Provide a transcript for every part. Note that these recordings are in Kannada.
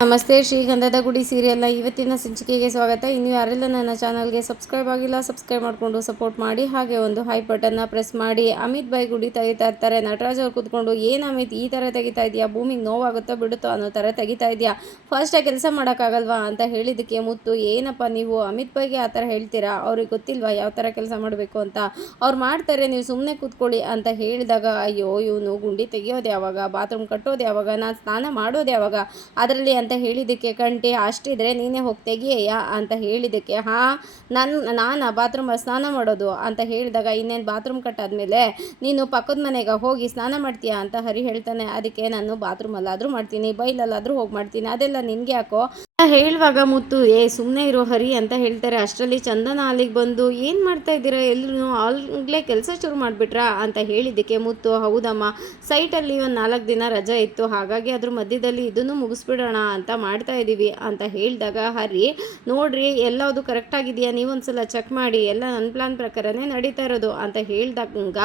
ನಮಸ್ತೆ. ಶ್ರೀಗಂಧದ ಗುಡಿ ಸೀರಿಯಲ್ನ ಇವತ್ತಿನ ಸಂಚಿಕೆಗೆ ಸ್ವಾಗತ. ಇನ್ನು ಯಾರೆಲ್ಲ ನನ್ನ ಚಾನಲ್ಗೆ ಸಬ್ಸ್ಕ್ರೈಬ್ ಆಗಿಲ್ಲ ಸಬ್ಸ್ಕ್ರೈಬ್ ಮಾಡಿಕೊಂಡು ಸಪೋರ್ಟ್ ಮಾಡಿ, ಹಾಗೆ ಒಂದು ಹೈ ಬಟನ್ನ ಪ್ರೆಸ್ ಮಾಡಿ. ಅಮಿತ್ ಬೈ ಗುಡಿ ತೆಗಿತಾ ಇರ್ತಾರೆ. ನಟರಾಜ್ ಅವ್ರು ಕೂತ್ಕೊಂಡು, ಏನು ಅಮಿತ್ ಈ ಥರ ತೆಗಿತಾ ಇದೆಯಾ, ಭೂಮಿಗೆ ನೋವಾಗುತ್ತೋ ಬಿಡುತ್ತೋ ಅನ್ನೋ ಥರ ತೆಗಿತಾ ಇದೆಯಾ, ಫಸ್ಟಾಗಿ ಕೆಲಸ ಮಾಡೋಕ್ಕಾಗಲ್ವಾ ಅಂತ ಹೇಳಿದ್ದಕ್ಕೆ ಮುತ್ತು, ಏನಪ್ಪ ನೀವು ಅಮಿತ್ ಬೈಗೆ ಆ ಥರ ಹೇಳ್ತೀರಾ, ಅವ್ರಿಗೆ ಗೊತ್ತಿಲ್ವಾ ಯಾವ ಥರ ಕೆಲಸ ಮಾಡಬೇಕು ಅಂತ, ಅವ್ರು ಮಾಡ್ತಾರೆ ನೀವು ಸುಮ್ಮನೆ ಕೂತ್ಕೊಳ್ಳಿ ಅಂತ ಹೇಳಿದಾಗ, ಅಯ್ಯೋ ಇವನು ಗುಂಡಿ ತೆಗಿಯೋದು ಯಾವಾಗ, ಬಾತ್ರೂಮ್ ಕಟ್ಟೋದು ಯಾವಾಗ, ನಾನು ಸ್ನಾನ ಮಾಡೋದು ಯಾವಾಗ ಅದರಲ್ಲಿ ಅಂತ ಹೇಳಿದ್ದಕ್ಕೆ, ಕಂಟಿ ಅಷ್ಟಿದ್ರೆ ನೀನೇ ಹೋಗಿ ತೆಗಿಯಯ್ಯ ಅಂತ ಹೇಳಿದ್ದಕ್ಕೆ, ನಾನು ಬಾತ್ರೂಮಲ್ಲಿ ಸ್ನಾನ ಮಾಡೋದು ಅಂತ ಹೇಳಿದಾಗ, ಇನ್ನೇನು ಬಾತ್ರೂಮ್ ಕಟ್ಟಾದ್ಮೇಲೆ ನೀನು ಪಕ್ಕದ ಮನೆಗೆ ಹೋಗಿ ಸ್ನಾನ ಮಾಡ್ತೀಯಾ ಅಂತ ಹರಿ ಹೇಳ್ತಾನೆ. ಅದಕ್ಕೆ ನಾನು ಬಾತ್ರೂಮಲ್ಲಾದರೂ ಮಾಡ್ತೀನಿ, ಬೈಲಲ್ಲಾದರೂ ಹೋಗಿ ಮಾಡ್ತೀನಿ, ಅದೆಲ್ಲ ನಿನಗೆ ಯಾಕೋ ಹೇಳುವಾಗ ಮುತ್ತು, ಸುಮ್ಮನೆ ಇರೋ ಹರಿ ಅಂತ ಹೇಳ್ತಾರೆ. ಅಷ್ಟರಲ್ಲಿ ಚಂದನ ಅಲ್ಲಿಗೆ ಬಂದು, ಏನು ಮಾಡ್ತಾ ಇದ್ದೀರಾ ಎಲ್ಲರೂ, ಆಗಲೇ ಕೆಲಸ ಶುರು ಮಾಡಿಬಿಟ್ರಾ ಅಂತ ಹೇಳಿದ್ದಕ್ಕೆ ಮುತ್ತು, ಹೌದಮ್ಮ ಸೈಟಲ್ಲಿ ಒಂದು 4 ದಿನ ರಜೆ ಇತ್ತು, ಹಾಗಾಗಿ ಅದ್ರ ಮಧ್ಯದಲ್ಲಿ ಇದನ್ನು ಮುಗಿಸ್ಬಿಡೋಣ ಅಂತ ಮಾಡ್ತಾ ಇದ್ದೀವಿ ಅಂತ ಹೇಳಿದಾಗ, ಹರಿ ನೋಡ್ರಿ ಎಲ್ಲವುದು ಕರೆಕ್ಟಾಗಿದೆಯಾ, ನೀವೊಂದ್ಸಲ ಚೆಕ್ ಮಾಡಿ, ಎಲ್ಲ ನನ್ನ ಪ್ಲಾನ್ ಪ್ರಕಾರನೇ ನಡೀತಾ ಇರೋದು ಅಂತ ಹೇಳಿದಾಗ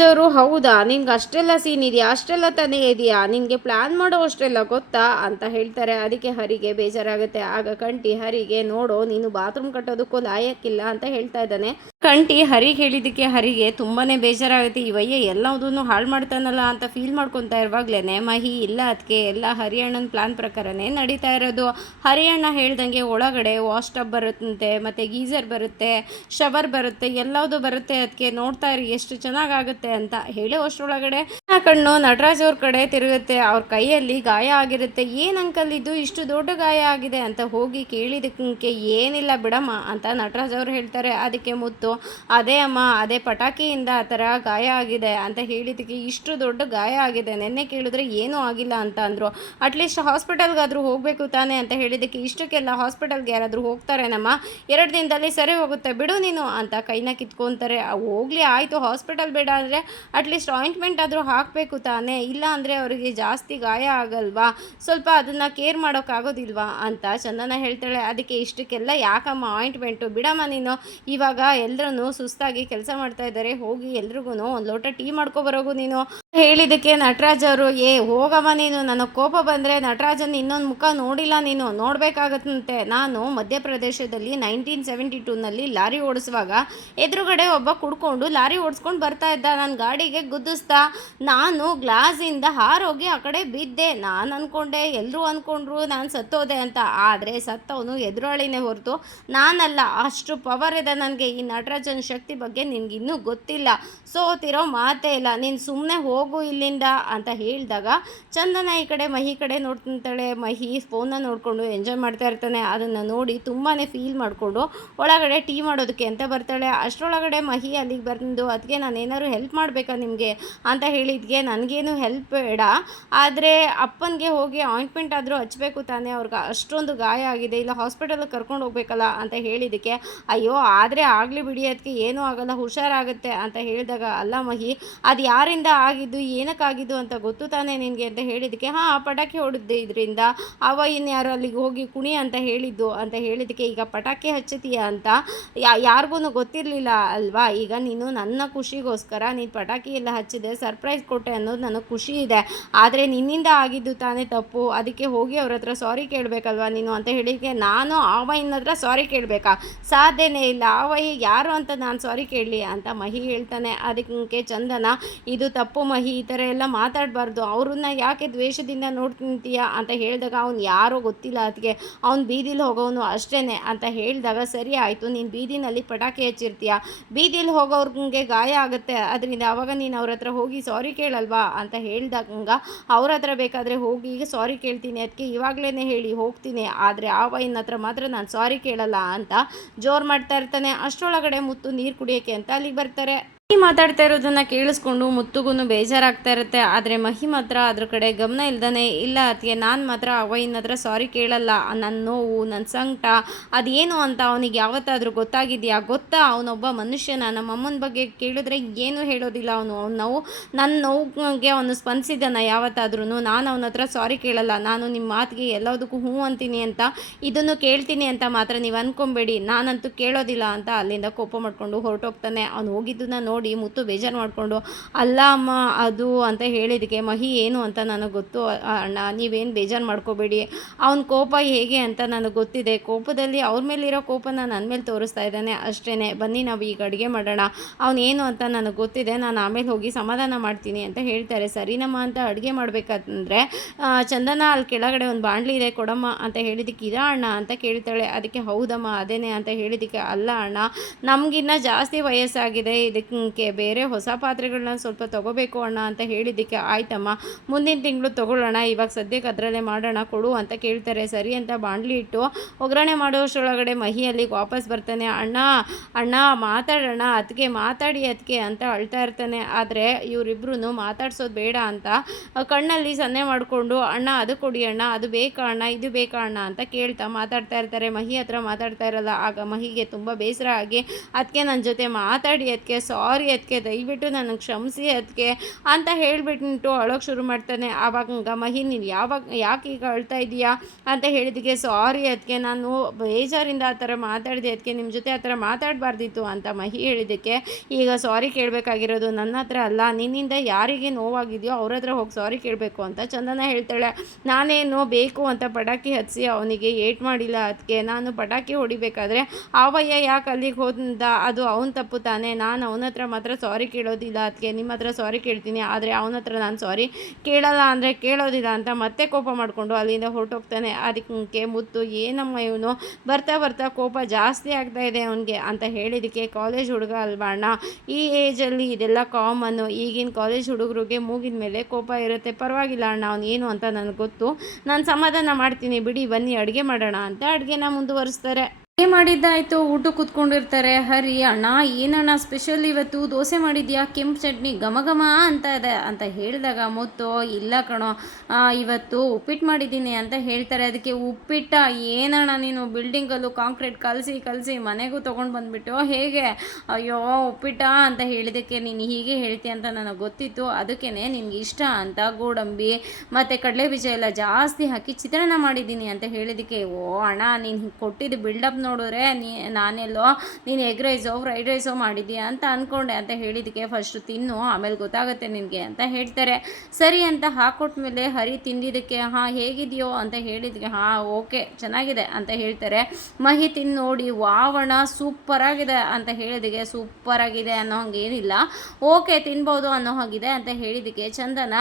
ಅವರು, ಹೌದಾ ನಿನ್ಗೆ ಅಷ್ಟೆಲ್ಲ ಸೀನ್ ಇದೆಯಾ, ಅಷ್ಟೆಲ್ಲ ತಾನೇ ಇದೆಯಾ, ನಿನಗೆ ಪ್ಲಾನ್ ಮಾಡೋ ಅಷ್ಟೆಲ್ಲ ಗೊತ್ತಾ ಅಂತ ಹೇಳ್ತಾರೆ. ಅದಕ್ಕೆ ಹರಿಗೆ ಬೇಜಾರಾಗುತ್ತೆ. ಆಗ ಕಂಟಿ ಹರಿಗೆ, ನೋಡು ನೀನು ಬಾತ್ರೂಮ್ ಕಟ್ಟೋದಕ್ಕೂ ಲಾಯಕ್ಕಿಲ್ಲ ಅಂತ ಹೇಳ್ತಾ ಇದ್ದಾನೆ. ಕಂಟಿ ಹರಿಗೆ ಹೇಳಿದ್ದಕ್ಕೆ ಹರಿಗೆ ತುಂಬಾನೇ ಬೇಜಾರಾಗುತ್ತೆ. ಇವಯ್ಯ ಎಲ್ಲದನ್ನು ಹಾಳು ಮಾಡ್ತಾನಲ್ಲ ಅಂತ ಫೀಲ್ ಮಾಡ್ಕೊತಾ ಇರುವಾಗ್ಲೇನೆ ಮಹಿ, ಇಲ್ಲ ಅದಕ್ಕೆ ಎಲ್ಲ ಹರಿಯಣ್ಣನ ಪ್ಲಾನ್ ಪ್ರಕಾರನೇ ನಡೀತಾ ಇರೋದು, ಹರಿಯಣ್ಣ ಹೇಳ್ದಂಗೆ ಒಳಗಡೆ ವಾಶ್ ಟಬ್ ಬರುತ್ತೆ, ಮತ್ತೆ ಗೀಸರ್ ಬರುತ್ತೆ, ಶವರ್ ಬರುತ್ತೆ, ಎಲ್ಲವುದು ಬರುತ್ತೆ, ಅದಕ್ಕೆ ನೋಡ್ತಾ ಇರಿ ಎಷ್ಟು ಚೆನ್ನಾಗಾಗುತ್ತೆ ಅಂತ ಹೇಳಿ ಅಷ್ಟರೊಳಗಡೆ ಕಣ್ಣು ನಟರಾಜ್ ಅವ್ರ ಕಡೆ ತಿರುಗುತ್ತೆ. ಅವ್ರ ಕೈಯಲ್ಲಿ ಗಾಯ ಆಗಿರುತ್ತೆ. ಏನು ಅಂಕಲ್ ಇದು ಇಷ್ಟು ದೊಡ್ಡ ಗಾಯ ಆಗಿದೆ ಅಂತ ಹೋಗಿ ಕೇಳಿದಕ್ಕೆ, ಏನಿಲ್ಲ ಬಿಡಮ್ಮ ಅಂತ ನಟರಾಜ್ ಅವ್ರು ಹೇಳ್ತಾರೆ. ಅದಕ್ಕೆ ಮುತ್ತು, ಅದೇ ಅಮ್ಮ ಅದೇ ಪಟಾಕಿಯಿಂದ ಆ ಥರ ಗಾಯ ಆಗಿದೆ ಅಂತ ಹೇಳಿದಕ್ಕೆ, ಇಷ್ಟು ದೊಡ್ಡ ಗಾಯ ಆಗಿದೆ, ನೆನ್ನೆ ಕೇಳಿದ್ರೆ ಏನೂ ಆಗಿಲ್ಲ ಅಂತ ಅಂದರು, ಅಟ್ಲೀಸ್ಟ್ ಹಾಸ್ಪಿಟಲ್ಗಾದರೂ ಹೋಗಬೇಕು ತಾನೇ ಅಂತ ಹೇಳಿದ್ದಕ್ಕೆ, ಇಷ್ಟಕ್ಕೆಲ್ಲ ಹಾಸ್ಪಿಟಲ್ಗೆ ಯಾರಾದರೂ ಹೋಗ್ತಾರೇನಮ್ಮ, 2 ದಿನದಲ್ಲಿ ಸರಿ ಹೋಗುತ್ತೆ ಬಿಡು ನೀನು ಅಂತ ಕೈನ ಕಿತ್ಕೊತಾರೆ. ಹೋಗಲಿ ಆಯಿತು, ಹಾಸ್ಪಿಟಲ್ ಬೇಡ ಅಂದರೆ ಅಟ್ಲೀಸ್ಟ್ ಆಯಿಂಟ್ಮೆಂಟ್ ಆದರೂ ಹಾಕಬೇಕು ತಾನೇ, ಇಲ್ಲ ಅಂದರೆ ಅವರಿಗೆ ಜಾಸ್ತಿ ಗಾಯ ಆಗಲ್ವಾ, ಸ್ವಲ್ಪ ಅದನ್ನು ಕೇರ್ ಮಾಡೋಕ್ಕಾಗೋದಿಲ್ವಾ ಅಂತ ಚಂದನ ಹೇಳ್ತಾಳೆ. ಅದಕ್ಕೆ ಇಷ್ಟಕ್ಕೆಲ್ಲ ಯಾಕಮ್ಮ ಆಯಿಂಟ್ಮೆಂಟು, ಬಿಡಮ್ಮ ನೀನು, ಇವಾಗ ಎಲ್ಲರೂ ಸುಸ್ತಾಗಿ ಕೆಲಸ ಮಾಡ್ತಾ ಇದ್ದಾರೆ, ಹೋಗಿ ಎಲ್ರಿಗೂ ಒಂದು ಲೋಟ ಟೀ ಮಾಡ್ಕೊಬರೋಗು ನೀನು ಹೇಳಿದ್ದಕ್ಕೆ ನಟರಾಜ್ ಅವರು, ಹೋಗಮ್ಮ ನೀನು, ನನಗೆ ಕೋಪ ಬಂದರೆ ನಟರಾಜನ್ ಇನ್ನೊಂದು ಮುಖ ನೋಡಿಲ್ಲ ನೀನು, ನೋಡಬೇಕಾಗತ್ತಂತೆ, ನಾನು ಮಧ್ಯಪ್ರದೇಶದಲ್ಲಿ 1972ನಲ್ಲಿ ಲಾರಿ ಓಡಿಸುವಾಗ ಎದುರುಗಡೆ ಒಬ್ಬ ಕುಡ್ಕೊಂಡು ಲಾರಿ ಓಡಿಸ್ಕೊಂಡು ಬರ್ತಾ ಇದ್ದ, ನನ್ನ ಗಾಡಿಗೆ ಗುದ್ದಿಸ್ತಾ ನಾನು ಗ್ಲಾಸಿಂದ ಹಾರೋಗಿ ಆ ಕಡೆ ಬಿದ್ದೆ, ನಾನು ಅಂದ್ಕೊಂಡೆ ಎಲ್ಲರೂ ಅಂದ್ಕೊಂಡ್ರು ನಾನು ಸತ್ತೋದೆ ಅಂತ, ಆದರೆ ಸತ್ತವನು ಎದುರಾಳಿನೇ ಹೊರತು ನಾನಲ್ಲ, ಅಷ್ಟು ಪವರ್ ಇದೆ ನನಗೆ, ಈ ನಟರಾಜನ ಶಕ್ತಿ ಬಗ್ಗೆ ನಿನ್ಗೆ ಇನ್ನೂ ಗೊತ್ತಿಲ್ಲ, ಸೋತಿರೋ ಮಾತೇ ಇಲ್ಲ, ನೀನು ಸುಮ್ಮನೆ ಹೋಗು ಇಲ್ಲಿಂದ ಅಂತ ಹೇಳಿದಾಗ ಚಂದನ ಈ ಕಡೆ ಮಹಿ ಕಡೆ ನೋಡ್ತಿಂತಾಳೆ. ಮಹಿ ಫೋನ್ನ ನೋಡಿಕೊಂಡು ಎಂಜಾಯ್ ಮಾಡ್ತಾ ಇರ್ತಾನೆ. ಅದನ್ನು ನೋಡಿ ತುಂಬಾ ಫೀಲ್ ಮಾಡಿಕೊಂಡು ಒಳಗಡೆ ಟೀ ಮಾಡೋದಕ್ಕೆ ಅಂತ ಬರ್ತಾಳೆ. ಅಷ್ಟರೊಳಗಡೆ ಮಹಿ ಅಲ್ಲಿಗೆ ಬಂದು, ಅದಕ್ಕೆ ನಾನು ಏನಾದ್ರು ಹೆಲ್ಪ್ ಮಾಡಬೇಕಾ ನಿಮಗೆ ಅಂತ ಹೇಳಿದ್ಗೆ, ನನಗೇನು ಹೆಲ್ಪ್ ಬೇಡ, ಆದರೆ ಅಪ್ಪನಿಗೆ ಹೋಗಿ ಆಯಿಂಟ್ಮೆಂಟ್ ಆದರೂ ಹಚ್ಚಬೇಕು ತಾನೇ, ಅವ್ರಿಗೆ ಅಷ್ಟೊಂದು ಗಾಯ ಆಗಿದೆ, ಇಲ್ಲ ಹಾಸ್ಪಿಟಲ್ಗೆ ಕರ್ಕೊಂಡು ಹೋಗ್ಬೇಕಲ್ಲ ಅಂತ ಹೇಳಿದ್ದಕ್ಕೆ, ಅಯ್ಯೋ ಆದರೆ ಆಗಲಿ ಬಿಡಿ, ಅದಕ್ಕೆ ಏನೂ ಆಗಲ್ಲ, ಹುಷಾರಾಗುತ್ತೆ ಅಂತ ಹೇಳಿದಾಗ, ಅಲ್ಲ ಮಹಿ ಅದು ಯಾರಿಂದ ಆಗಿದ್ದು ಏನಕ್ಕಾಗಿದ್ದು ಅಂತ ಗೊತ್ತು ತಾನೇ ನಿನಗೆ ಅಂತ ಹೇಳಿದ್ದಕ್ಕೆ, ಪಟಾಕಿ ಹೊಡೆದು ಇದರಿಂದ ಅವ ಇನ್ಯಾರು ಅಲ್ಲಿಗೆ ಹೋಗಿ ಕುಣಿ ಅಂತ ಹೇಳಿದ್ದು ಅಂತ ಹೇಳಿದ್ದಕ್ಕೆ, ಈಗ ಪಟಾಕಿ ಹಚ್ಚತೀಯ ಅಂತ ಯಾರಿಗೂ ಗೊತ್ತಿರಲಿಲ್ಲ ಅಲ್ವಾ, ಈಗ ನೀನು ನನ್ನ ಖುಷಿಗೋಸ್ಕರ ನೀನು ಪಟಾಕಿ ಎಲ್ಲ ಹಚ್ಚಿದೆ, ಸರ್ಪ್ರೈಸ್ ಕೊಟ್ಟೆ ಅನ್ನೋದು ನನಗೆ ಖುಷಿ ಇದೆ, ಆದರೆ ನಿನ್ನಿಂದ ಆಗಿದ್ದು ತಾನೇ ತಪ್ಪು, ಅದಕ್ಕೆ ಹೋಗಿ ಅವ್ರ ಹತ್ರ ಸಾರಿ ಕೇಳಬೇಕಲ್ವಾ ನೀನು ಅಂತ ಹೇಳಿದ್ದಕ್ಕೆ, ನಾನು ಆವಯ್ಯನ ಹತ್ರ ಸಾರಿ ಕೇಳಬೇಕಾ, ಸಾಧ್ಯನೇ ಇಲ್ಲ, ಆವಯ್ಯ ಯಾರು ಅಂತ ನಾನು ಸಾರಿ ಕೇಳಲಿ ಅಂತ ಮಹಿ ಹೇಳ್ತಾನೆ. ಅದಕ್ಕೆ ಚಂದನ, ಇದು ತಪ್ಪು ಮಹಿ, ಈ ಥರ ಎಲ್ಲ ಮಾತಾಡಬಾರ್ದು, ಅವ್ರನ್ನ ಯಾಕೆ ದ್ವೇಷದಿಂದ ನೋಡ್ತಿಂತೀಯ ಅಂತ ಹೇಳಿದಾಗ, ಅವ್ನು ಯಾರೋ ಗೊತ್ತಿಲ್ಲ, ಅದಕ್ಕೆ ಅವ್ನು ಬೀದಿಲಿ ಹೋಗೋನು ಅಷ್ಟೇ ಅಂತ ಹೇಳಿದಾಗ, ಸರಿ ಆಯಿತು, ನೀನು ಬೀದಿನಲ್ಲಿ ಪಟಾಕಿ ಹಚ್ಚಿರ್ತೀಯ, ಬೀದಿಲಿ ಹೋಗೋರ್ಗೆ ಗಾಯ ಆಗುತ್ತೆ, ಅದರಿಂದ ಅವಾಗ ನೀನು ಅವ್ರ ಹತ್ರ ಹೋಗಿ ಸಾರಿ ಕೇಳಲ್ವಾ ಅಂತ ಹೇಳಿದಾಗ, ಅವ್ರ ಹತ್ರ ಬೇಕಾದರೆ ಹೋಗಿ ಸಾರಿ ಕೇಳ್ತೀನಿ, ಅದಕ್ಕೆ ಇವಾಗಲೇ ಹೇಳಿ ಹೋಗ್ತೀನಿ, ಆದರೆ ಆ ವೈನ್ ಹತ್ರ ಮಾತ್ರ ನಾನು ಸಾರಿ ಕೇಳಲ್ಲ ಅಂತ ಜೋರು ಮಾಡ್ತಾ ಇರ್ತಾನೆ. ಅಷ್ಟರೊಳಗಡೆ ಮುತ್ತು ನೀರು ಕುಡಿಯೋಕ್ಕೆ ಅಂತ ಅಲ್ಲಿಗೆ ಬರ್ತಾರೆ. ಮಾತಾಡ್ತಾ ಇರೋದನ್ನು ಕೇಳಿಸ್ಕೊಂಡು ಮುತ್ತುಗೂ ಬೇಜಾರಾಗ್ತಾ ಇರುತ್ತೆ. ಆದರೆ ಮಹಿ ಮಾತ್ರ ಅದ್ರ ಕಡೆ ಗಮನ ಇಲ್ದಾನೆ, ಇಲ್ಲ ಅದಕ್ಕೆ ನಾನು ಮಾತ್ರ ಅವಯ್ಯನ ಹತ್ರ ಸಾರಿ ಕೇಳಲ್ಲ, ನನ್ನ ನೋವು ನನ್ನ ಸಂಕಟ ಅದೇನು ಅಂತ ಅವನಿಗೆ ಯಾವತ್ತಾದರೂ ಗೊತ್ತಾಗಿದೆಯಾ, ಗೊತ್ತಾ, ಅವನೊಬ್ಬ ಮನುಷ್ಯನ, ನಮ್ಮ ಅಮ್ಮನ ಬಗ್ಗೆ ಕೇಳಿದ್ರೆ ಏನೂ ಹೇಳೋದಿಲ್ಲ, ಅವನು ನೋವು ನನ್ನ ನೋವಿಗೆ ಅವನು ಸ್ಪಂದಿಸಿದ್ದಾನ ಯಾವತ್ತಾದ್ರೂ, ನಾನು ಅವನ ಹತ್ರ ಸಾರಿ ಕೇಳಲ್ಲ, ನಾನು ನಿಮ್ಮ ಮಾತಿಗೆ ಎಲ್ಲದಕ್ಕೂ ಹ್ಞೂ ಅಂತೀನಿ ಅಂತ, ಇದನ್ನು ಕೇಳ್ತೀನಿ ಅಂತ ಮಾತ್ರ ನೀವು ಅಂದ್ಕೊಬೇಡಿ, ನಾನಂತೂ ಕೇಳೋದಿಲ್ಲ ಅಂತ ಅಲ್ಲಿಂದ ಕೋಪ ಮಾಡಿಕೊಂಡು ಹೊರಟೋಗ್ತಾನೆ. ಅವನು ಹೋಗಿದ್ದನ್ನ ನೋಡಿ ನೋಡಿ ಮುತ್ತು ಬೇಜಾರು ಮಾಡಿಕೊಂಡು ಅಲ್ಲ ಅಮ್ಮ ಅದು ಅಂತ ಹೇಳಿದಕ್ಕೆ ಮಹಿ ಏನು ಅಂತ ನನಗೆ ಗೊತ್ತು ಅಣ್ಣ, ನೀವೇನು ಬೇಜಾರು ಮಾಡ್ಕೋಬೇಡಿ, ಅವನ ಕೋಪ ಹೇಗೆ ಅಂತ ನನಗೆ ಗೊತ್ತಿದೆ, ಕೋಪದಲ್ಲಿ ಅವ್ರ ಮೇಲಿರೋ ಕೋಪನ ನನ್ನ ಮೇಲೆ ತೋರಿಸ್ತಾ ಇದ್ದಾನೆ ಅಷ್ಟೇ, ಬನ್ನಿ ನಾವು ಈಗ ಅಡುಗೆ ಮಾಡೋಣ, ಅವನೇನು ಅಂತ ನನಗೆ ಗೊತ್ತಿದೆ, ನಾನು ಆಮೇಲೆ ಹೋಗಿ ಸಮಾಧಾನ ಮಾಡ್ತೀನಿ ಅಂತ ಹೇಳ್ತಾರೆ. ಸರಿನಮ್ಮ ಅಂತ ಅಡುಗೆ ಮಾಡಬೇಕಂದ್ರೆ ಚಂದನ ಅಲ್ಲಿ ಕೆಳಗಡೆ ಒಂದು ಬಾಣಲಿ ಇದೆ ಕೊಡಮ್ಮ ಅಂತ ಹೇಳಿದ್ದಕ್ಕೆ ಇದಾ ಅಣ್ಣ ಅಂತ ಕೇಳ್ತಾಳೆ. ಅದಕ್ಕೆ ಹೌದಮ್ಮ ಅದೇನೆ ಅಂತ ಹೇಳಿದ್ದಕ್ಕೆ ಅಲ್ಲ ಅಣ್ಣ, ನಮಗಿನ್ನ ಜಾಸ್ತಿ ವಯಸ್ಸಾಗಿದೆ, ಇದಕ್ಕೆ ಬೇರೆ ಹೊಸ ಪಾತ್ರೆಗಳನ್ನ ಸ್ವಲ್ಪ ತೊಗೋಬೇಕು ಅಣ್ಣ ಅಂತ ಹೇಳಿದ್ದಕ್ಕೆ ಆಯ್ತಮ್ಮ ಮುಂದಿನ ತಿಂಗಳು ತೊಗೊಳ್ಳೋಣ, ಇವಾಗ ಸದ್ಯಕ್ಕೆ ಅದರಲ್ಲೇ ಮಾಡೋಣ ಕೊಡು ಅಂತ ಕೇಳ್ತಾರೆ. ಸರಿ ಅಂತ ಬಾಣಲಿ ಇಟ್ಟು ಒಗ್ಗರಣೆ ಮಾಡೋಷ್ಟರೊಳಗಡೆ ಮಹಿ ಅಲ್ಲಿಗೆ ವಾಪಸ್ ಬರ್ತಾನೆ. ಅಣ್ಣ ಅಣ್ಣ ಮಾತಾಡೋಣ ಅದಕ್ಕೆ ಮಾತಾಡಿ ಅದಕ್ಕೆ ಅಂತ ಅಳ್ತಾ ಇರ್ತಾನೆ. ಆದರೆ ಇವರಿಬ್ರು ಮಾತಾಡ್ಸೋದು ಬೇಡ ಅಂತ ಕಣ್ಣಲ್ಲಿ ಸನ್ನೆ ಮಾಡಿಕೊಂಡು ಅಣ್ಣ ಅದು ಕೊಡಿ ಅಣ್ಣ, ಅದು ಬೇಕಾ ಅಣ್ಣ, ಇದು ಬೇಕಾ ಅಣ್ಣ ಅಂತ ಕೇಳ್ತಾ ಮಾತಾಡ್ತಾ ಇರ್ತಾರೆ. ಮಹಿ ಹತ್ರ ಮಾತಾಡ್ತಾ ಇರಲ್ಲ. ಆಗ ಮಹಿಗೆ ತುಂಬ ಬೇಸರ ಆಗಿ ಅದಕ್ಕೆ ನನ್ನ ಜೊತೆ ಮಾತಾಡಿ ಅದಕ್ಕೆ ಸಾರಿ ಅದಕ್ಕೆ ದಯವಿಟ್ಟು ನನಗೆ ಕ್ಷಮಿಸಿ ಅದಕ್ಕೆ ಅಂತ ಹೇಳಿಬಿಟ್ಟು ಅಳೋಕ್ಕೆ ಶುರು ಮಾಡ್ತಾನೆ. ಆವಾಗ ಮಹಿ ನೀನು ಯಾಕೆ ಈಗ ಅಳ್ತಾ ಇದೀಯಾ ಅಂತ ಹೇಳಿದಕ್ಕೆ ಸಾರಿ ಅದಕ್ಕೆ ನಾನು ಬೇಜಾರಿಂದ ಆ ಥರ ಮಾತಾಡಿದೆ ಅದಕ್ಕೆ ನಿಮ್ಮ ಜೊತೆ ಆ ಥರ ಮಾತಾಡಬಾರ್ದಿತ್ತು ಅಂತ ಮಹಿ ಹೇಳಿದ್ದಕ್ಕೆ ಈಗ ಸಾರಿ ಕೇಳಬೇಕಾಗಿರೋದು ನನ್ನ ಹತ್ರ ಅಲ್ಲ, ನಿನ್ನಿಂದ ಯಾರಿಗೆ ನೋವಾಗಿದೆಯೋ ಅವ್ರ ಹತ್ರ ಹೋಗಿ ಸಾರಿ ಕೇಳಬೇಕು ಅಂತ ಚಂದನ ಹೇಳ್ತಾಳೆ. ನಾನೇನು ಬೇಕು ಅಂತ ಪಟಾಕಿ ಹಚ್ಚಿ ಅವನಿಗೆ ಏಟ್ ಮಾಡಿಲ್ಲ ಅದಕ್ಕೆ, ನಾನು ಪಟಾಕಿ ಹೊಡಿಬೇಕಾದ್ರೆ ಆವಯ್ಯ ಯಾಕೆ ಅಲ್ಲಿಗೆ ಹೋದ ಅದು ಅವನ ತಪ್ಪು ತಾನೇ, ನಾನು ಅವನ ಹತ್ರ ಮಾತ್ರ ಸಾರಿ ಕೇಳೋದಿಲ್ಲ ಅದಕ್ಕೆ, ನಿಮ್ಮ ಹತ್ರ ಸಾರಿ ಕೇಳ್ತೀನಿ ಆದರೆ ಅವನ ಹತ್ರ ನಾನು ಸಾರಿ ಕೇಳಲ್ಲ ಅಂದರೆ ಕೇಳೋದಿಲ್ಲ ಅಂತ ಮತ್ತೆ ಕೋಪ ಮಾಡಿಕೊಂಡು ಅಲ್ಲಿಂದ ಹೊರಟೋಗ್ತಾನೆ. ಅದಕ್ಕೆ ಮುತ್ತು ಏನಮ್ಮ ಇವನು ಬರ್ತಾ ಬರ್ತಾ ಕೋಪ ಜಾಸ್ತಿ ಆಗ್ತಾ ಇದೆ ಅವನಿಗೆ ಅಂತ ಹೇಳಿದಕ್ಕೆ ಕಾಲೇಜ್ ಹುಡುಗ ಅಲ್ವಾ ಅಣ್ಣ, ಈ ಏಜಲ್ಲಿ ಇದೆಲ್ಲ ಕಾಮನ್ನು, ಈಗಿನ ಕಾಲೇಜ್ ಹುಡುಗರಿಗೆ ಮೂಗಿನ ಮೇಲೆ ಕೋಪ ಇರುತ್ತೆ, ಪರವಾಗಿಲ್ಲ ಅಣ್ಣ ಅವನು ಏನು ಅಂತ ನನಗೆ ಗೊತ್ತು, ನಾನು ಸಮಾಧಾನ ಮಾಡ್ತೀನಿ ಬಿಡಿ, ಬನ್ನಿ ಅಡುಗೆ ಮಾಡೋಣ ಅಂತ ಅಡುಗೆನ ಮುಂದುವರಿಸ್ತಾರೆ. ಮಾಡಿದ್ದಾಯಿತು, ಊಟ ಕೂತ್ಕೊಂಡಿರ್ತಾರೆ. ಹರಿ ಅಣ್ಣ ಏನಣ್ಣ ಸ್ಪೆಷಲ್ ಇವತ್ತು, ದೋಸೆ ಮಾಡಿದ್ಯಾ, ಕೆಂಪು ಚಟ್ನಿ ಘಮ ಘಮ ಅಂತ ಇದೆ ಅಂತ ಹೇಳಿದಾಗ ಮುತ್ತು ಇಲ್ಲ ಕಣೋ ಇವತ್ತು ಉಪ್ಪಿಟ್ಟು ಮಾಡಿದ್ದೀನಿ ಅಂತ ಹೇಳ್ತಾರೆ. ಅದಕ್ಕೆ ಉಪ್ಪಿಟ್ಟ ಏನಣ್ಣ ನೀನು ಬಿಲ್ಡಿಂಗಲ್ಲೂ ಕಾಂಕ್ರೀಟ್ ಕಲಸಿ ಮನೆಗೂ ತೊಗೊಂಡು ಬಂದುಬಿಟ್ಟು ಹೇಗೆ, ಅಯ್ಯೋ ಉಪ್ಪಿಟ್ಟ ಅಂತ ಹೇಳಿದ್ದಕ್ಕೆ ನೀನು ಹೀಗೆ ಹೇಳ್ತೀಯ ಅಂತ ನನಗೆ ಗೊತ್ತಿತ್ತು, ಅದಕ್ಕೇ ನಿನಗೆ ಇಷ್ಟ ಅಂತ ಗೋಡಂಬಿ ಮತ್ತು ಕಡಲೆ ಬೀಜ ಎಲ್ಲ ಜಾಸ್ತಿ ಹಾಕಿ ಚಿತ್ರಾನ್ನ ಮಾಡಿದ್ದೀನಿ ಅಂತ ಹೇಳಿದ್ದಕ್ಕೆ ಓ ಅಣ್ಣ ನೀನು ಕೊಟ್ಟಿದ್ದು ಬಿಲ್ಡಪ್ ನೋಡಿದ್ರೆ ನಾನೆಲ್ಲೋ ನೀನು ಎಗ್ ರೈಸೋ ಫ್ರೈಡ್ ರೈಸೋ ಮಾಡಿದ್ದೀಯಾ ಅಂತ ಅಂದ್ಕೊಂಡೆ ಅಂತ ಹೇಳಿದ್ದಕ್ಕೆ ಫಸ್ಟ್ ತಿನ್ನು ಆಮೇಲೆ ಗೊತ್ತಾಗುತ್ತೆ ನಿನಗೆ ಅಂತ ಹೇಳ್ತಾರೆ. ಸರಿ ಅಂತ ಹಾಕೊಟ್ಮೇಲೆ ಹರಿ ತಿಂದಿದ್ದಕ್ಕೆ ಹೇಗಿದೆಯೋ ಅಂತ ಹೇಳಿದ್ದಕ್ಕೆ ಓಕೆ ಚೆನ್ನಾಗಿದೆ ಅಂತ ಹೇಳ್ತಾರೆ. ಮಹಿ ತಿಂದು ನೋಡಿ ವಾವಣ ಸೂಪರಾಗಿದೆ ಅಂತ ಹೇಳಿದಕ್ಕೆ ಸೂಪರಾಗಿದೆ ಅನ್ನೋ ಹಂಗೇನಿಲ್ಲ, ಓಕೆ ತಿನ್ಬೋದು ಅನ್ನೋ ಹಾಗಿದೆ ಅಂತ ಹೇಳಿದ್ದಕ್ಕೆ ಚಂದನ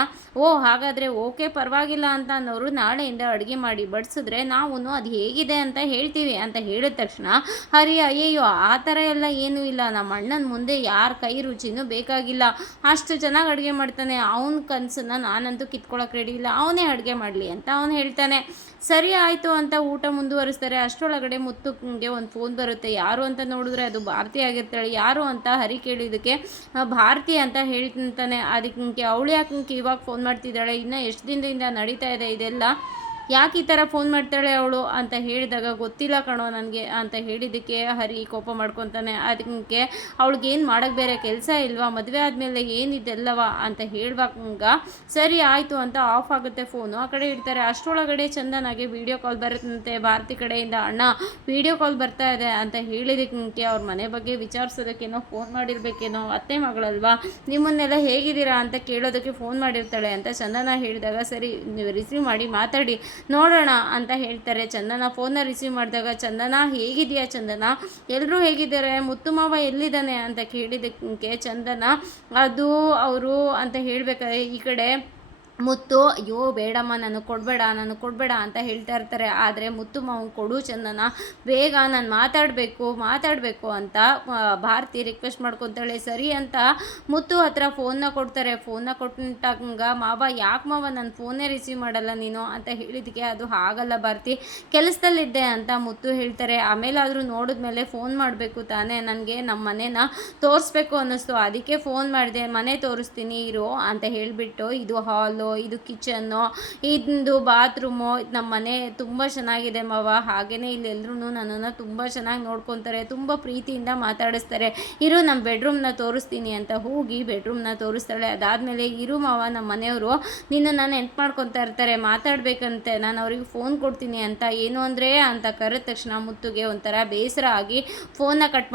ಹಾಗಾದರೆ ಓಕೆ ಪರವಾಗಿಲ್ಲ ಅಂತ ಅನ್ನೋರು ನಾಳೆಯಿಂದ ಅಡುಗೆ ಮಾಡಿ ಬಡಿಸಿದ್ರೆ ನಾವು ಅದು ಹೇಗಿದೆ ಅಂತ ಹೇಳ್ತೀವಿ ಅಂತ ಹೇಳಿದ ತಕ್ಷಣ ಹರಿ ಅಯ್ಯಯ್ಯೋ ಆ ಥರ ಎಲ್ಲ ಏನೂ ಇಲ್ಲ, ನಮ್ಮ ಅಣ್ಣನ ಮುಂದೆ ಯಾರ ಕೈ ರುಚಿನೂ ಬೇಕಾಗಿಲ್ಲ, ಅಷ್ಟು ಚೆನ್ನಾಗಿ ಅಡುಗೆ ಮಾಡ್ತಾನೆ, ಅವನ ಕನಸನ್ನು ನಾನಂತೂ ಕಿತ್ಕೊಳ್ಳೋಕೆ ರೆಡಿ ಇಲ್ಲ, ಅವನೇ ಅಡುಗೆ ಮಾಡಲಿ ಅಂತ ಅವನು ಹೇಳ್ತಾನೆ. ಸರಿ ಆಯಿತು ಅಂತ ಊಟ ಮುಂದುವರಿಸ್ತಾರೆ. ಅಷ್ಟರೊಳಗಡೆ ಮುತ್ತುಗೆ ಒಂದು ಫೋನ್ ಬರುತ್ತೆ. ಯಾರು ಅಂತ ನೋಡಿದ್ರೆ ಅದು ಭಾರತಿ ಆಗಿರ್ತಾಳೆ. ಯಾರು ಅಂತ ಹರಿ ಕೇಳಿದ್ದಕ್ಕೆ ಭಾರತಿ ಅಂತ ಹೇಳ್ತಾನೆ. ಅದಕ್ಕೆ ಅವಳು ಯಾಕೆ ಇವಾಗ ಫೋನ್ ಮಾಡ್ತಿದ್ದಾಳೆ, ಇನ್ನು ಎಷ್ಟು ದಿನದಿಂದ ನಡೀತಾ ಇದೆ ಇದೆಲ್ಲ, ಯಾಕೆ ಈ ಥರ ಫೋನ್ ಮಾಡ್ತಾಳೆ ಅವಳು ಅಂತ ಹೇಳಿದಾಗ ಗೊತ್ತಿಲ್ಲ ಕಣೋ ನನಗೆ ಅಂತ ಹೇಳಿದ್ದಕ್ಕೆ ಹರಿ ಕೋಪ ಮಾಡ್ಕೊತಾನೆ. ಅದಕ್ಕೆ ಅವಳಿಗೇನು ಮಾಡೋಕ್ಕೆ ಬೇರೆ ಕೆಲಸ ಇಲ್ವಾ, ಮದುವೆ ಆದಮೇಲೆ ಏನಿದೆಲ್ಲವ ಅಂತ ಹೇಳುವಾಗ ಸರಿ ಆಯಿತು ಅಂತ ಆಫ್ ಆಗುತ್ತೆ ಫೋನು, ಆ ಕಡೆ ಇಡ್ತಾರೆ. ಅಷ್ಟರೊಳಗಡೆ ಚಂದನಾಗೆ ವೀಡಿಯೋ ಕಾಲ್ ಬರುತ್ತಂತೆ ಭಾರತಿ ಕಡೆಯಿಂದ. ಅಣ್ಣ ವೀಡಿಯೋ ಕಾಲ್ ಬರ್ತಾ ಇದೆ ಅಂತ ಹೇಳಿದ್ದಕ್ಕೆ ಅವ್ರ ಮನೆ ಬಗ್ಗೆ ವಿಚಾರಿಸೋದಕ್ಕೇನೋ ಫೋನ್ ಮಾಡಿರ್ಬೇಕೇನೋ, ಅತ್ತೆ ಮಗಳಲ್ವಾ ನಿಮ್ಮನ್ನೆಲ್ಲ ಹೇಗಿದ್ದೀರಾ ಅಂತ ಕೇಳೋದಕ್ಕೆ ಫೋನ್ ಮಾಡಿರ್ತಾಳೆ ಅಂತ ಚಂದನ ಹೇಳಿದಾಗ ಸರಿ ನೀವು ರಿಸೀವ್ ಮಾಡಿ ಮಾತಾಡಿ ನೋಡೋಣ ಅಂತ ಹೇಳ್ತಾರೆ. ಚಂದನ ಫೋನ್ನ ರಿಸೀವ್ ಮಾಡಿದಾಗ ಚಂದನ ಹೇಗಿದೆಯಾ ಚಂದನ, ಎಲ್ಲರೂ ಹೇಗಿದ್ದಾರೆ, ಮುತ್ತು ಮಾವ ಎಲ್ಲಿದ್ದಾನೆ ಅಂತ ಕೇಳಿದ್ದಕ್ಕೆ ಚಂದನ ಅದು ಅವರು ಅಂತ ಹೇಳಬೇಕಾದ್ರೆ ಈ ಕಡೆ ಮುತ್ತು ಅಯ್ಯೋ ಬೇಡಮ್ಮ ನನಗೆ ಕೊಡಬೇಡ ಅಂತ ಹೇಳ್ತಾ ಇರ್ತಾರೆ. ಆದರೆ ಮುತ್ತು ಮಾವು ಕೊಡು ಚಂದನ ಬೇಗ ನಾನು ಮಾತಾಡಬೇಕು ಅಂತ ಭಾರತಿ ರಿಕ್ವೆಸ್ಟ್ ಮಾಡ್ಕೊತಾಳೆ. ಸರಿ ಅಂತ ಮುತ್ತು ಹತ್ರ ಫೋನ್ನ ಕೊಡ್ತಾರೆ. ಫೋನ್ನ ಕೊಟ್ಟಾಗ ಮಾವ ಯಾಕೆ ಮಾವ ನನ್ನ ಫೋನೇ ರಿಸೀವ್ ಮಾಡಲ್ಲ ನೀನು ಅಂತ ಹೇಳಿದಕ್ಕೆ ಅದು ಆಗಲ್ಲ ಭಾರತಿ ಕೆಲಸದಲ್ಲಿದ್ದೆ ಅಂತ ಮುತ್ತು ಹೇಳ್ತಾರೆ. ಆಮೇಲಾದರೂ ನೋಡಿದ್ಮೇಲೆ ಫೋನ್ ಮಾಡಬೇಕು ತಾನೇ, ನನಗೆ ನಮ್ಮ ಮನೇನ ತೋರಿಸ್ಬೇಕು ಅನ್ನಿಸ್ತು, ಅದಕ್ಕೆ ಫೋನ್ ಮಾಡಿದೆ, ಮನೆ ತೋರಿಸ್ತೀನಿ ಇರು ಅಂತ ಹೇಳಿಬಿಟ್ಟು ಇದು ಹಾಲು ಇದು ಕಿಚನ್ನು, ಇದು ಬಾತ್ರೂಮು, ನಮ್ಮ ಮನೆ ತುಂಬ ಚೆನ್ನಾಗಿದೆ ಮಾವ, ಹಾಗೆಯೇ ಇಲ್ಲೆಲ್ಲರೂ ನನ್ನನ್ನು ತುಂಬ ಚೆನ್ನಾಗಿ ನೋಡ್ಕೊತಾರೆ, ತುಂಬ ಪ್ರೀತಿಯಿಂದ ಮಾತಾಡಿಸ್ತಾರೆ, ಇರು ನಮ್ಮ ಬೆಡ್ರೂಮ್ನ ತೋರಿಸ್ತೀನಿ ಅಂತ ಹೋಗಿ ಬೆಡ್ರೂಮ್ನ ತೋರಿಸ್ತಾಳೆ. ಅದಾದಮೇಲೆ ಇರು ಮಾವ, ನಮ್ಮ ಮನೆಯವರು ನಿನ್ನನ್ನು ನೆನ್ಪು ಮಾಡ್ಕೊತಾ ಇರ್ತಾರೆ, ಮಾತಾಡಬೇಕಂತೆ, ನಾನು ಅವ್ರಿಗೆ ಫೋನ್ ಕೊಡ್ತೀನಿ ಅಂತ. ಏನು ಅಂದರೆ ಅಂತ ಕರೆದ ತಕ್ಷಣ ಮುತ್ತುಗೆ ಒಂಥರ ಬೇಸರ ಆಗಿ ಫೋನ್ನ ಕಟ್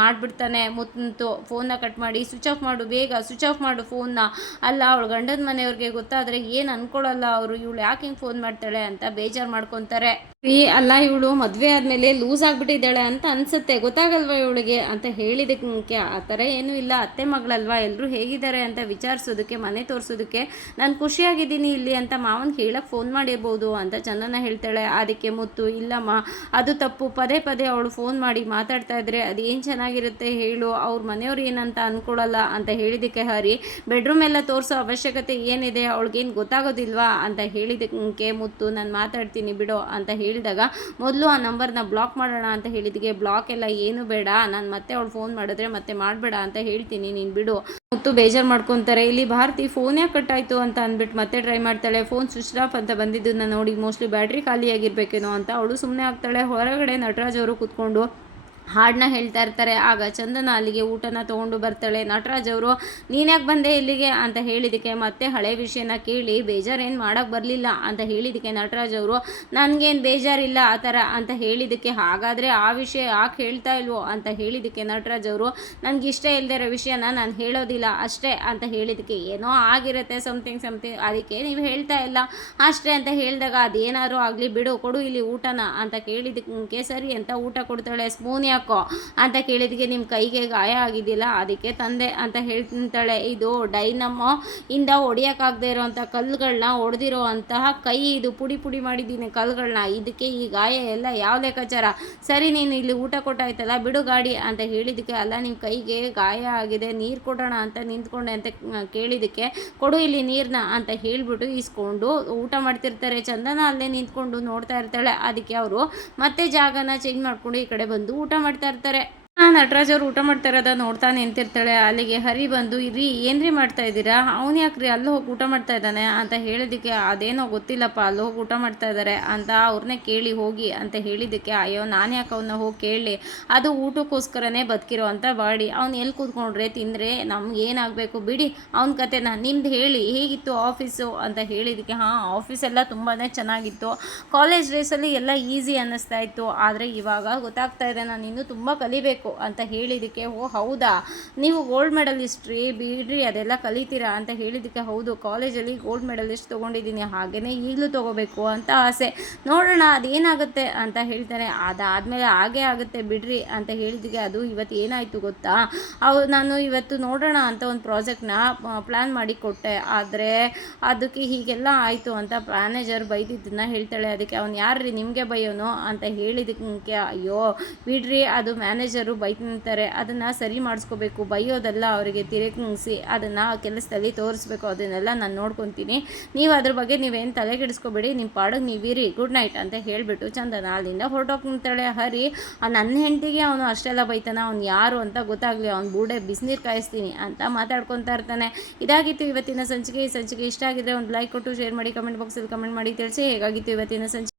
ಮಾಡಿಬಿಡ್ತಾನೆ. ಮುತ್ತು ಫೋನ್ನ ಕಟ್ ಮಾಡಿ ಸ್ವಿಚ್ ಆಫ್ ಮಾಡು, ಬೇಗ ಸ್ವಿಚ್ ಆಫ್ ಮಾಡು ಫೋನ್ನ. ಅಲ್ಲ, ಅವಳು ಗಂಡನ ಮನೆಯವ್ರಿಗೆ ಗೊತ್ತಾದರೆ ಏನು ಅಂದ್ಕೊಳ್ಳಲ್ಲ ಅವರು, ಇವಳು ಯಾಕೆ ಹಿಂಗೆ ಫೋನ್ ಮಾಡ್ತಾಳೆ ಅಂತ ಬೇಜಾರು ಮಾಡ್ಕೊತಾರೆ. ಅಲ್ಲ, ಇವಳು ಮದುವೆ ಆದಮೇಲೆ ಲೂಸ್ ಆಗಿಬಿಟ್ಟಿದ್ದಾಳೆ ಅಂತ ಅನಿಸುತ್ತೆ, ಗೊತ್ತಾಗಲ್ವ ಇವಳಿಗೆ ಅಂತ ಹೇಳಿದಕ್ಕೆ ಆ ಥರ ಏನೂ ಇಲ್ಲ, ಅತ್ತೆ ಮಗಳಲ್ವಾ, ಎಲ್ಲರೂ ಹೇಗಿದ್ದಾರೆ ಅಂತ ವಿಚಾರಿಸೋದಕ್ಕೆ, ಮನೆ ತೋರಿಸೋದಕ್ಕೆ ನಾನು ಖುಷಿಯಾಗಿದ್ದೀನಿ ಇಲ್ಲಿ ಅಂತ ಮಾವನಿಗೆ ಹೇಳಕ್ಕೆ ಫೋನ್ ಮಾಡಿರ್ಬೋದು ಅಂತ ಚಂದನ ಹೇಳ್ತಾಳೆ. ಅದಕ್ಕೆ ಮುತ್ತು, ಇಲ್ಲಮ್ಮ ಅದು ತಪ್ಪು, ಪದೇ ಪದೇ ಅವಳು ಫೋನ್ ಮಾಡಿ ಮಾತಾಡ್ತಾ ಇದ್ರೆ ಅದೇನು ಚೆನ್ನಾಗಿರುತ್ತೆ ಹೇಳು, ಅವ್ರ ಮನೆಯವ್ರು ಏನಂತ ಅಂದ್ಕೊಳ್ಳಲ್ಲ ಅಂತ ಹೇಳಿದಕ್ಕೆ ಹರಿ, ಬೆಡ್ರೂಮ್ ಎಲ್ಲ ತೋರಿಸೋ ಅವಶ್ಯಕತೆ ಏನಿದೆ, ಅವಳಿಗೇನು ಗೊತ್ತಾಗೋದಿಲ್ವಾ ಅಂತ ಹೇಳಿದಕ್ಕೆ ಮುತ್ತು, ನಾನು ಮಾತಾಡ್ತೀನಿ ಬಿಡೋ ಅಂತ ಹೇಳಿದಾಗ, ಮೊದಲು ಆ ನಂಬರ್ನ ಬ್ಲಾಕ್ ಮಾಡೋಣ ಅಂತ ಹೇಳಿದಕ್ಕೆ, ಬ್ಲಾಕ್ ಎಲ್ಲ ಏನು ಬೇಡ, ನಾನು ಮತ್ತೆ ಅವಳು ಫೋನ್ ಮಾಡಿದ್ರೆ ಮತ್ತೆ ಮಾಡಬೇಡ ಅಂತ ಹೇಳ್ತೀನಿ, ನೀನು ಬಿಡು. ಮುತ್ತು ಬೇಜಾರು ಮಾಡ್ಕೊತಾರೆ. ಇಲ್ಲಿ ಭಾರತಿ ಫೋನ್ ಯಾಕೆ ಕಟ್ಟಾಯಿತು ಅಂತ ಅಂದ್ಬಿಟ್ಟು ಮತ್ತೆ ಟ್ರೈ ಮಾಡ್ತಾಳೆ. ಫೋನ್ ಸ್ವಿಚ್ ಆಫ್ ಅಂತ ಬಂದಿದ್ದನ್ನು ನೋಡಿ ಮೋಸ್ಟ್ಲಿ ಬ್ಯಾಟ್ರಿ ಖಾಲಿಯಾಗಿರ್ಬೇಕೇನೋ ಅಂತ ಅವಳು ಸುಮ್ಮನೆ ಆಗ್ತಾಳೆ. ಹೊರಗಡೆ ನಟರಾಜ್ ಅವರು ಕೂತ್ಕೊಂಡು ಹಾಡನ್ನ ಹೇಳ್ತಾ ಇರ್ತಾರೆ. ಆಗ ಚಂದನ ಅಲ್ಲಿಗೆ ಊಟನ ತೊಗೊಂಡು ಬರ್ತಾಳೆ. ನಟರಾಜ್ ಅವರು, ನೀನ್ಯಾಕೆ ಬಂದೆ ಇಲ್ಲಿಗೆ ಅಂತ ಹೇಳಿದಕ್ಕೆ ಮತ್ತೆ ಹಳೆ ವಿಷಯನ ಕೇಳಿ ಬೇಜಾರೇನು ಮಾಡೋಕ್ಕೆ ಬರಲಿಲ್ಲ ಅಂತ ಹೇಳಿದಕ್ಕೆ ನಟರಾಜ್ ಅವರು, ನನಗೇನು ಬೇಜಾರಿಲ್ಲ ಆ ಥರ ಅಂತ ಹೇಳಿದಕ್ಕೆ, ಹಾಗಾದರೆ ಆ ವಿಷಯ ಯಾಕೆ ಹೇಳ್ತಾ ಇಲ್ವೋ ಅಂತ ಹೇಳಿದಕ್ಕೆ ನಟರಾಜ್ ಅವರು, ನನಗೆ ಇಷ್ಟ ಇಲ್ಲದೆ ಇರೋ ವಿಷಯನ ನಾನು ಹೇಳೋದಿಲ್ಲ ಅಷ್ಟೇ ಅಂತ ಹೇಳಿದಕ್ಕೆ, ಏನೋ ಆಗಿರುತ್ತೆ ಸಮಥಿಂಗ್ ಅದಕ್ಕೆ ನೀವು ಹೇಳ್ತಾ ಇಲ್ಲ ಅಷ್ಟೇ ಅಂತ ಹೇಳಿದಾಗ, ಅದೇನಾದರೂ ಆಗಲಿ ಬಿಡು, ಕೊಡು ಇಲ್ಲಿ ಊಟನ ಅಂತ ಕೇಳಿದಕ್ಕೆ ಸರಿ ಅಂತ ಊಟ ಕೊಡ್ತಾಳೆ. ಸ್ಪೂನ್ ಯಾಕೋ ಅಂತ ಕೇಳಿದಕ್ಕೆ, ನಿಮ್ಮ ಕೈಗೆ ಗಾಯ ಆಗಿದ್ದಿಲ್ಲ ಅದಕ್ಕೆ ತಂದೆ ಅಂತ ಹೇಳ್ತಾಳೆ. ಇದು ಡೈನಮೋ ಇಂದ ಹೊಡಿಯೋಕ್ಕಾಗದೇ ಇರೋವಂಥ ಕಲ್ಲುಗಳನ್ನ ಹೊಡೆದಿರೋ ಅಂತಹ ಕೈ, ಇದು ಪುಡಿ ಪುಡಿ ಮಾಡಿದ್ದೀನಿ ಕಲ್ಲುಗಳನ್ನ, ಇದಕ್ಕೆ ಈ ಗಾಯ ಎಲ್ಲ ಯಾವ ಲೆಕ್ಕಾಚಾರ, ಸರಿ ನೀನು ಇಲ್ಲಿ ಊಟ ಕೊಟ್ಟಾಯ್ತಲ್ಲ ಬಿಡು ಗಾಡಿ ಅಂತ ಹೇಳಿದಕ್ಕೆ, ಅಲ್ಲ ನಿಮ್ಮ ಕೈಗೆ ಗಾಯ ಆಗಿದೆ, ನೀರು ಕೊಡೋಣ ಅಂತ ನಿಂತ್ಕೊಂಡೆ ಅಂತ ಕೇಳಿದಕ್ಕೆ, ಕೊಡು ಇಲ್ಲಿ ನೀರನ್ನ ಅಂತ ಹೇಳಿಬಿಟ್ಟು ಇಸ್ಕೊಂಡು ಊಟ ಮಾಡ್ತಿರ್ತಾರೆ. ಚಂದನ ಅಲ್ಲೇ ನಿಂತ್ಕೊಂಡು ನೋಡ್ತಾ ಇರ್ತಾಳೆ. ಅದಕ್ಕೆ ಅವರು ಮತ್ತೆ ಜಾಗನ ಚೇಂಜ್ ಮಾಡ್ಕೊಂಡು ಈ ಕಡೆ ಬಂದು ಊಟ ಮಾಡ್ತಾ ಇರ್ತಾರೆ. ನಟರಾಜ್ ಅವ್ರು ಊಟ ಮಾಡ್ತಾ ಇರೋದ ನೋಡ್ತಾ ನಿಂತಿರ್ತಾಳೆ. ಅಲ್ಲಿಗೆ ಹರಿ ಬಂದು, ಇರಿ ಏನ್ರಿ ಮಾಡ್ತಾ ಇದ್ದೀರಾ, ಅವ್ನು ಯಾಕ್ರಿ ಅಲ್ಲಿ ಹೋಗಿ ಊಟ ಮಾಡ್ತಾ ಇದ್ದಾನೆ ಅಂತ ಹೇಳಿದಕ್ಕೆ, ಅದೇನೋ ಗೊತ್ತಿಲ್ಲಪ್ಪ ಅಲ್ಲಿ ಹೋಗಿ ಊಟ ಮಾಡ್ತಾ ಇದ್ದಾರೆ ಅಂತ ಅವ್ರನ್ನೇ ಕೇಳಿ ಹೋಗಿ ಅಂತ ಹೇಳಿದ್ದಕ್ಕೆ, ಅಯ್ಯೋ ನಾನು ಯಾಕೆ ಅವನ್ನ ಹೋಗಿ ಕೇಳಲಿ, ಅದು ಊಟಕ್ಕೋಸ್ಕರನೇ ಬದುಕಿರೋ ಅಂತ ಬಾಡಿ, ಅವ್ನು ಎಲ್ಲಿ ಕೂತ್ಕೊಂಡ್ರೆ ತಿಂದರೆ ನಮ್ಗೆ ಏನಾಗಬೇಕು ಬಿಡಿ ಅವ್ನ ಕತೆನ, ನಿಮ್ದು ಹೇಳಿ ಹೇಗಿತ್ತು ಆಫೀಸು ಅಂತ ಹೇಳಿದ್ದಕ್ಕೆ, ಹಾಂ ಆಫೀಸೆಲ್ಲ ತುಂಬಾ ಚೆನ್ನಾಗಿತ್ತು, ಕಾಲೇಜ್ ಡೇಸಲ್ಲಿ ಎಲ್ಲ ಈಸಿ ಅನ್ನಿಸ್ತಾ ಇತ್ತು, ಆದರೆ ಇವಾಗ ಗೊತ್ತಾಗ್ತಾ ಇದೆ ನಾನು ಇನ್ನೂ ತುಂಬ ಕಲಿಬೇಕು ಅಂತ ಹೇಳಿದಕ್ಕೆ, ಓ ಹೌದಾ, ನೀವು ಗೋಲ್ಡ್ ಮೆಡಲಿಸ್ಟ್ರಿ ಬಿಡ್ರಿ ಅದೆಲ್ಲ ಕಲಿತೀರಾ ಅಂತ ಹೇಳಿದಕ್ಕೆ, ಹೌದು ಕಾಲೇಜಲ್ಲಿ ಗೋಲ್ಡ್ ಮೆಡಲಿಸ್ಟ್ ತೊಗೊಂಡಿದ್ದೀನಿ, ಹಾಗೆಯೇ ಈಗಲೂ ತೊಗೋಬೇಕು ಅಂತ ಆಸೆ, ನೋಡೋಣ ಅದೇನಾಗುತ್ತೆ ಅಂತ ಹೇಳ್ತಾನೆ. ಅದಾದಮೇಲೆ ಹಾಗೇ ಆಗುತ್ತೆ ಬಿಡ್ರಿ ಅಂತ ಹೇಳಿದಕ್ಕೆ, ಅದು ಇವತ್ತು ಏನಾಯಿತು ಗೊತ್ತಾ, ನಾನು ಇವತ್ತು ನೋಡೋಣ ಅಂತ ಒಂದು ಪ್ರಾಜೆಕ್ಟ್ನ ಪ್ಲ್ಯಾನ್ ಮಾಡಿ ಕೊಟ್ಟೆ, ಆದರೆ ಅದಕ್ಕೆ ಹೀಗೆಲ್ಲ ಆಯಿತು ಅಂತ ಮ್ಯಾನೇಜರ್ ಬೈದಿದ್ದನ್ನ ಹೇಳ್ತಾಳೆ. ಅದಕ್ಕೆ ಅವ್ನು ಯಾರ್ರಿ ನಿಮಗೆ ಬೈಯೋನು ಅಂತ ಹೇಳಿದಕ್ಕೆ, ಅಯ್ಯೋ ಬಿಡ್ರಿ ಅದು ಮ್ಯಾನೇಜರು ಬೈತಾರೆ, ಅದನ್ನು ಸರಿ ಮಾಡಿಸ್ಕೋಬೇಕು, ಬೈಯೋದಲ್ಲ ಅವರಿಗೆ ತಿರುಗಿಸಿ ಅದನ್ನು ಕೆಲಸದಲ್ಲಿ ತೋರಿಸ್ಬೇಕು, ಅದನ್ನೆಲ್ಲ ನಾನು ನೋಡ್ಕೊತೀನಿ, ನೀವು ಅದ್ರ ಬಗ್ಗೆ ನೀವೇನು ತಲೆಗೆಡಿಸ್ಕೋಬೇಡಿ, ನಿಮ್ಮ ಪಾಡಿಗೆ ನೀವಿರಿ, ಗುಡ್ ನೈಟ್ ಅಂತ ಹೇಳಿಬಿಟ್ಟು ಚಂದನ ಅಲ್ಲಿಂದ ಹೊರಟೋಗ್ತಾಳೆ. ಹರಿ, ನನ್ನ ಹೆಂಡತಿಗೆ ಅವನು ಅಷ್ಟೆಲ್ಲ ಬೈತಾನ, ಅವ್ನು ಯಾರು ಅಂತ ಗೊತ್ತಾಗಲಿ, ಅವ್ನು ಬೂಡೆ ಬಿಸಿನೀರು ಕಾಯಿಸ್ತೀನಿ ಅಂತ ಮಾತಾಡ್ಕೊತಾ ಇರ್ತಾನೆ. ಇದಾಗಿತ್ತು ಇವತ್ತಿನ ಸಂಚಿಕೆ. ಈ ಸಂಚಿಕೆ ಇಷ್ಟ ಆಗಿದ್ರೆ ಒಂದು ಲೈಕ್ ಕೊಟ್ಟು ಶೇರ್ ಮಾಡಿ, ಕಮೆಂಟ್ ಬಾಕ್ಸಲ್ಲಿ ಕಮೆಂಟ್ ಮಾಡಿ ತಿಳಿಸಿ ಹೇಗಾಗಿತ್ತು ಇವತ್ತಿನ ಸಂಚಿಕೆ.